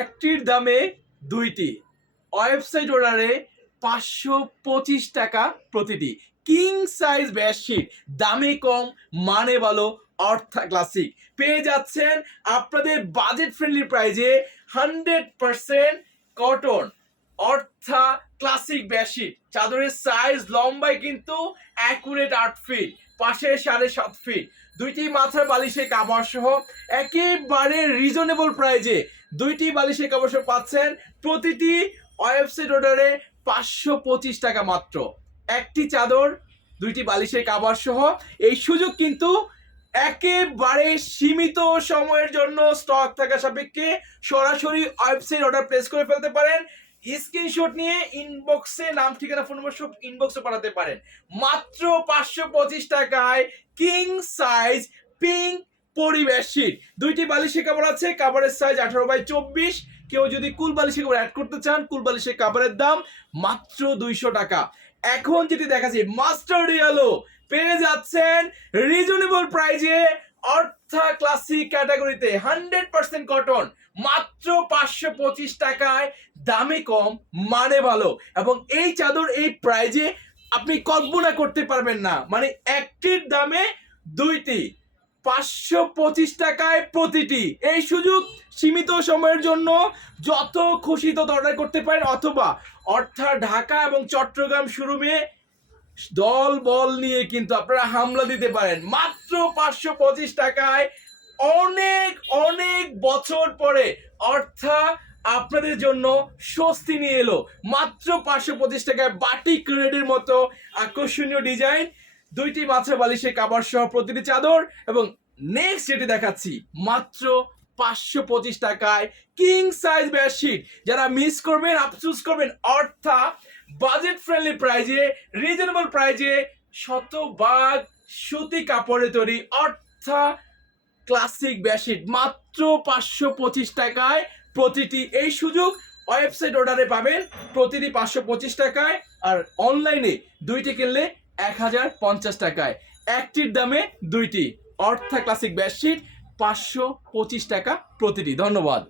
একটির দামে দুইটি। ওয়েবসাইট অর্ডারে পাঁচশো পঁচিশ টাকা প্রতিটি। কিং সাইজ বেডশিট, দামে কম মানে ভালো, অর্থা ক্লাসিক। পেয়ে যাচ্ছেন আপনাদের বাজেট ফ্রেন্ডলি প্রাইজে হান্ড্রেড পার্সেন্ট কটন, অর্থা ক্লাসিক বেডশিট। চাদরের সাইজ লম্বায় কিন্তু অ্যাকুরেট আট ফিট। পাশে সাড়ে সাত ফিট দুইটি মাথার বালিশে কাভার সহ একেবারে রিজনেবল প্রাইজে দুইটি বালিশে কাভার সহ পাচ্ছেন প্রতিটি ওয়েবসাইট অর্ডারে পাঁচশো পঁচিশ টাকা মাত্র। একটি চাদর, দুইটি বালিশের কাভার সহ এই সুযোগ কিন্তু একেবারে সীমিত সময়ের জন্য স্টক থাকা সাপেক্ষে সরাসরি ওয়েবসাইট অর্ডার প্লেস করে ফেলতে পারেন। স্ক্রিনশট নিয়ে ইনবক্সে নাম, ঠিকানা ফোন নম্বর সব ইনবক্সে পাঠাতে পারেন। মাত্র পাঁচশো পঁচিশ টাকায় কিং সাইজ পিঙ্ক পরিবেশ শীট দুইটি বালিশের কাপড় আছে, কাপড়ের সাইজ আঠারো বাই চব্বিশ। কেউ যদি কুল বালিশের কাপড় অ্যাড করতে চান, কুল বালিশের কাপড়ের দাম মাত্র দুইশো টাকা। এখন যেটি দেখাচ্ছি, মাস্টার ইয়ালো পেয়ে যাচ্ছেন রিজনেবল প্রাইজে অর্থা ক্লাসিক ক্যাটাগরিতে হান্ড্রেড পার্সেন্ট কটন মাত্র পাঁচশো পঁচিশ টাকায় দামে কম মানে ভালো। এবং এই চাদর এই প্রাইজে আপনি কল্পনা করতে পারবেন না। মানে একটির দামে দুইটি, পাঁচশো পঁচিশ টাকায় প্রতিটি। এই সুযোগ সীমিত সময়ের জন্য যত খুশি তত অর্ডার করতে পারেন, অথবা অর্থাৎ ঢাকা এবং চট্টগ্রাম শোরুমে দল বল নিয়ে কিন্তু আপনারা হামলা দিতে পারেন। মাত্র পাঁচশো পঁচিশ টাকায় অনেক অনেক বছর পরে অর্থাৎ আপনাদের জন্য স্বস্তি নিয়ে এলো। মাত্র পাঁচশো পঁচিশ টাকায় বাটিক গ্রেডের মতো আকর্ষণীয় ডিজাইন, দুইটি মাছের বালিশে কাবার সহ প্রতিটি চাদর এবং নেক্সট যেটি দেখাচ্ছি, মাত্র পাঁচশো পঁচিশ টাকায় কিং সাইজ বেডশিট যারা মিস করবেন আফসুস করবেন অর্থাৎ বাজেট ফ্রেন্ডলি প্রাইজে রিজনেবল প্রাইজে শতভাগ সুতি কাপড়ে তৈরি অর্থাৎ ক্লাসিক বেডশিট। মাত্র পাঁচশো পঁচিশ টাকায় প্রতিটি এই সুযোগ ওয়েবসাইট অর্ডারে পাবেন। প্রতিটি পাঁচশো পঁচিশ টাকায় আর অনলাইনে দুইটি কিনলে এক হাজার পঞ্চাশ টাকায়। একটির দামে দুইটি। অর্থা ক্লাসিক বেডশিট পাঁচশো পঁচিশ টাকা প্রতিটি। ধন্যবাদ।